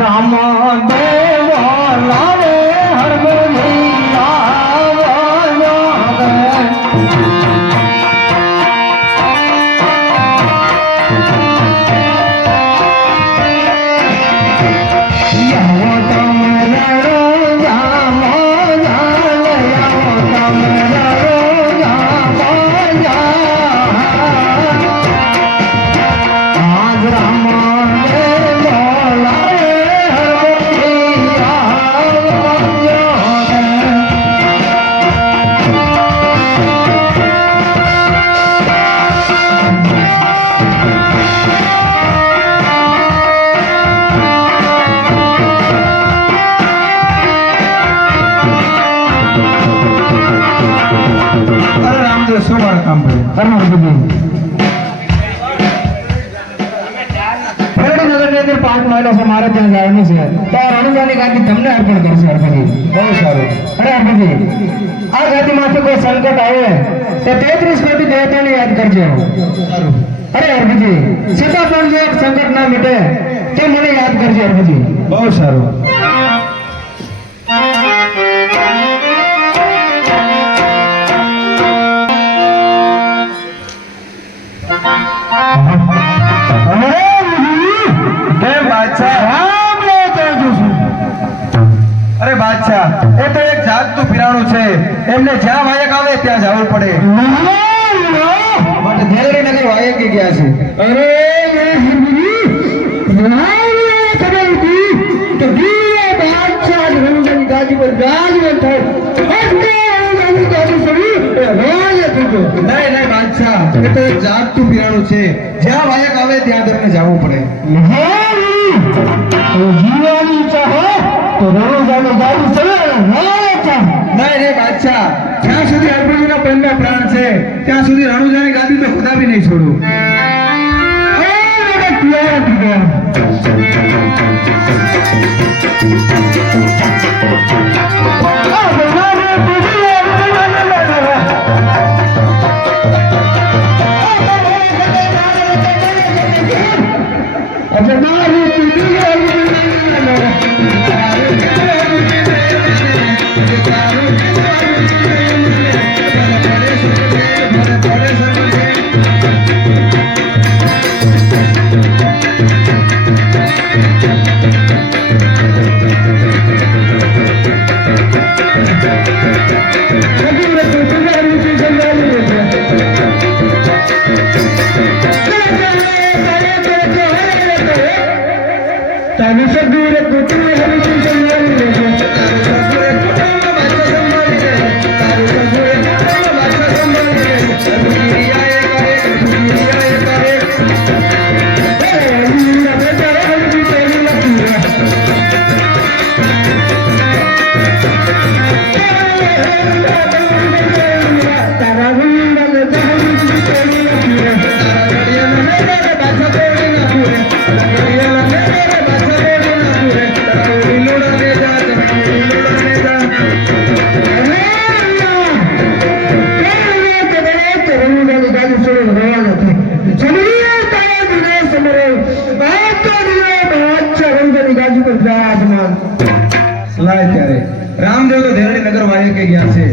ramade મારે કામ કરે આ ગાદીમાંથી કોઈ સંકટ આવે તો તેત્રીસ કોટી અરે અર્પણજી છતાં પણ જો ના મીટે તે મને યાદ કરજો અર્પણજી બહુ સારું. એમને જ્યાં વાયક આવે ત્યાં જવું પડે. માટે ધેરી નગર વાયક ગયા છે. છે. જ્યાં વાયક આવે ત્યાં તમને જવું પડે. જીવાની ચાહો તો રોજાનો ગાડી જાવું ચાહ નહીં નહીં બાદશાહ જ્યાં સુધી અર્પણજીના પ્રેમના પ્રાણ છે ત્યાં સુધી રણુજાની ગાદી તો ખુદા બી નહીં છોડું લાય રામદેવ તો ધેરણી નગર વાયકે ગયા છે.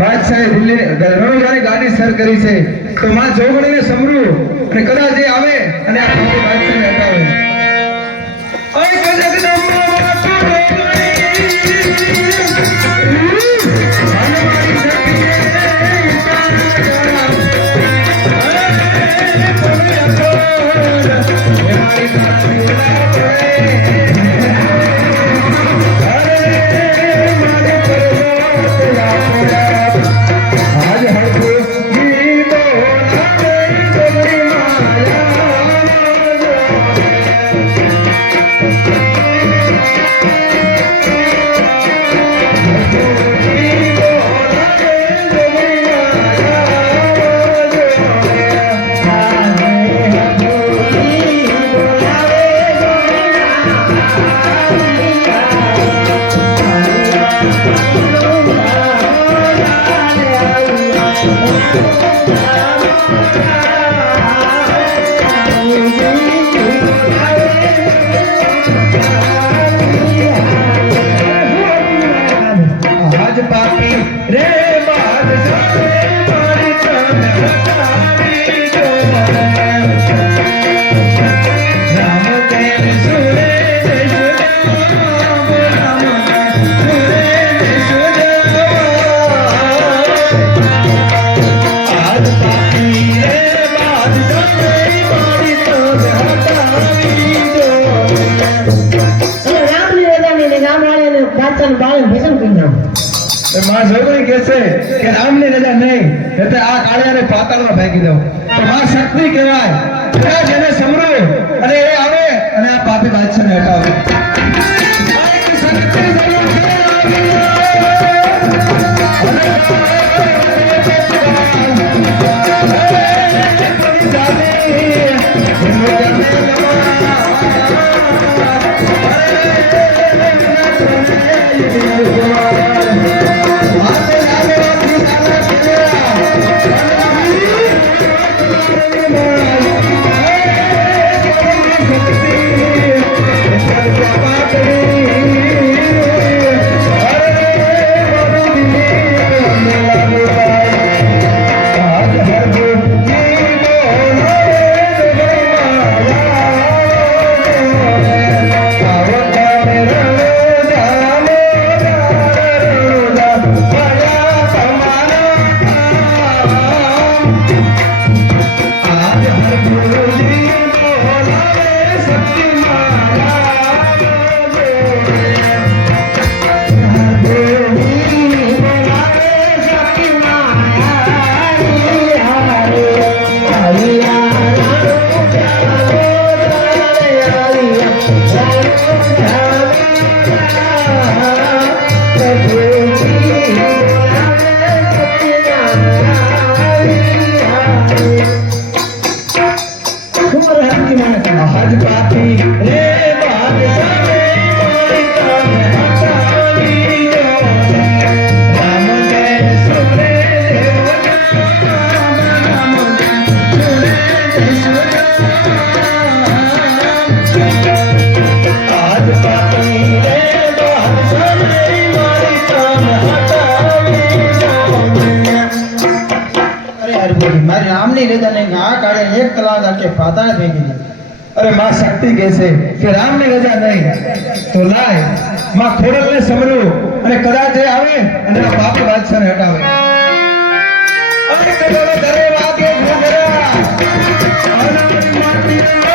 બાદશાહે દિલ્હી રણુજાની ગાડી સર કરી છે. તો માં જોગણીને સમરું અને કદાચ એ આવે અને આ વાસુ આજ એ માં જોગણી કહે છે કે રામની રજા નહીં એટલે આ કાળિયાને પાતાળમાં ફેંકી દો તો માં શક્તિ કહેવાય. એને સમરું અને એ આવે અને આ પાપી બાદશાહને હટાવે. શક્તિ આજ મારી લીધા નહીં આ કાળે એક કલાક આખે પાતાળ થઈ. ગઈ અરે માં શક્તિ કહે છે કે રામની રજા નહીં. તો લાય. માં ખોડલને સમરું અને કદાચ એ આવે અને બાપ બાદશાહ હટાવે. અનાજ માટીના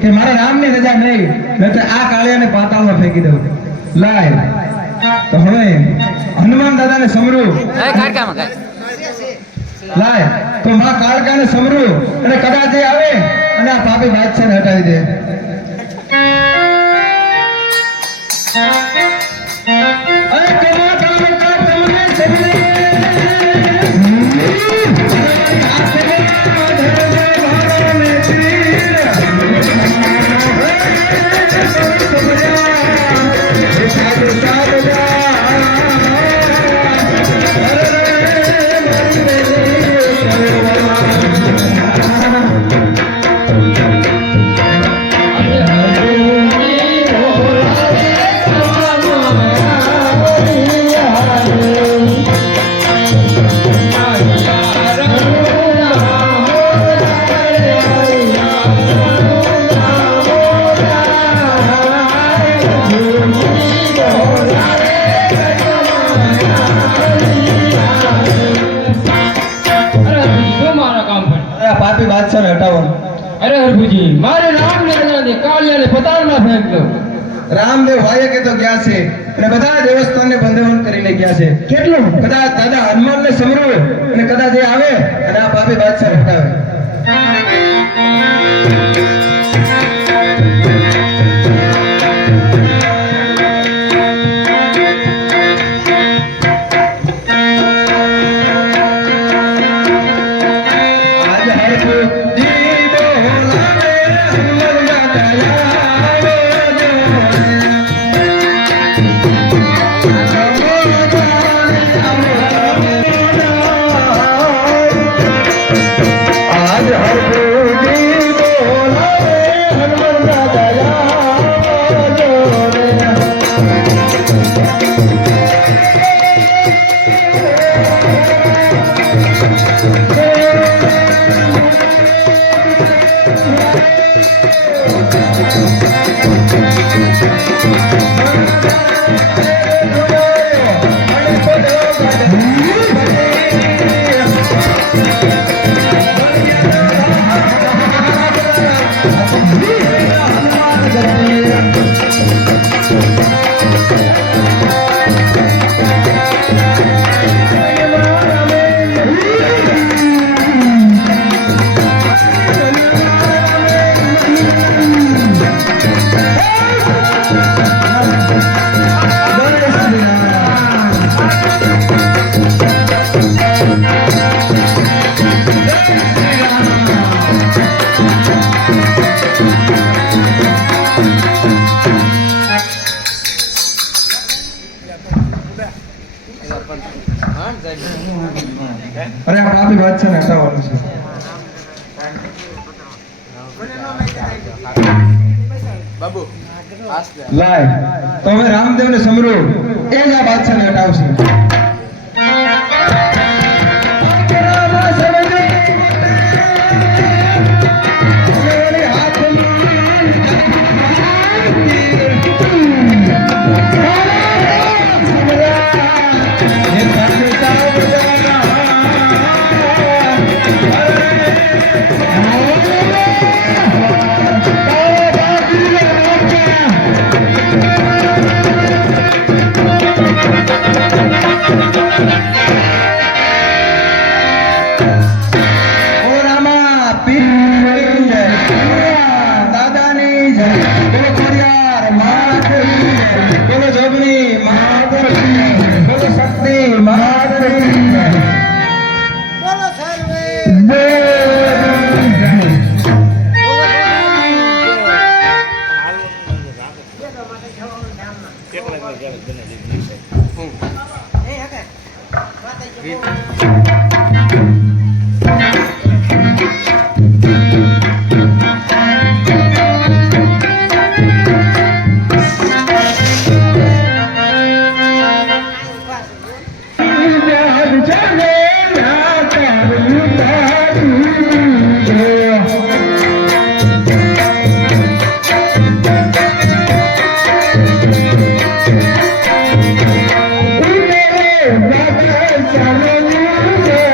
કે મારા નામની રજા નહીં નહીતર આ કાળિયાને પાતાળમાં ફેંકી દઉં. લાય. તો હવે હનુમાન દાદાને સમરું. લાય. તો માં કાળકાને સમરું અને કદાચ એ આવે અને આ પાપી બાદશાહને હટાવી દે. અરે કમા નથી પતાળમાં ફેંક દો રામદેવ ભાઈએ કે તો ગયા છે. અને બધા દેવસ્થાનને બંધાવન કરીને ગયા છે. કેટલું? કદાચ દાદા હનુમાનને સમરવે અને કદાચ એ આવે અને આ પાપી બાદશાહ હટાવે લાય. તો હવે રામદેવને સમરો. એ જ આ બાદશાહને હટાવશે. biết Amém.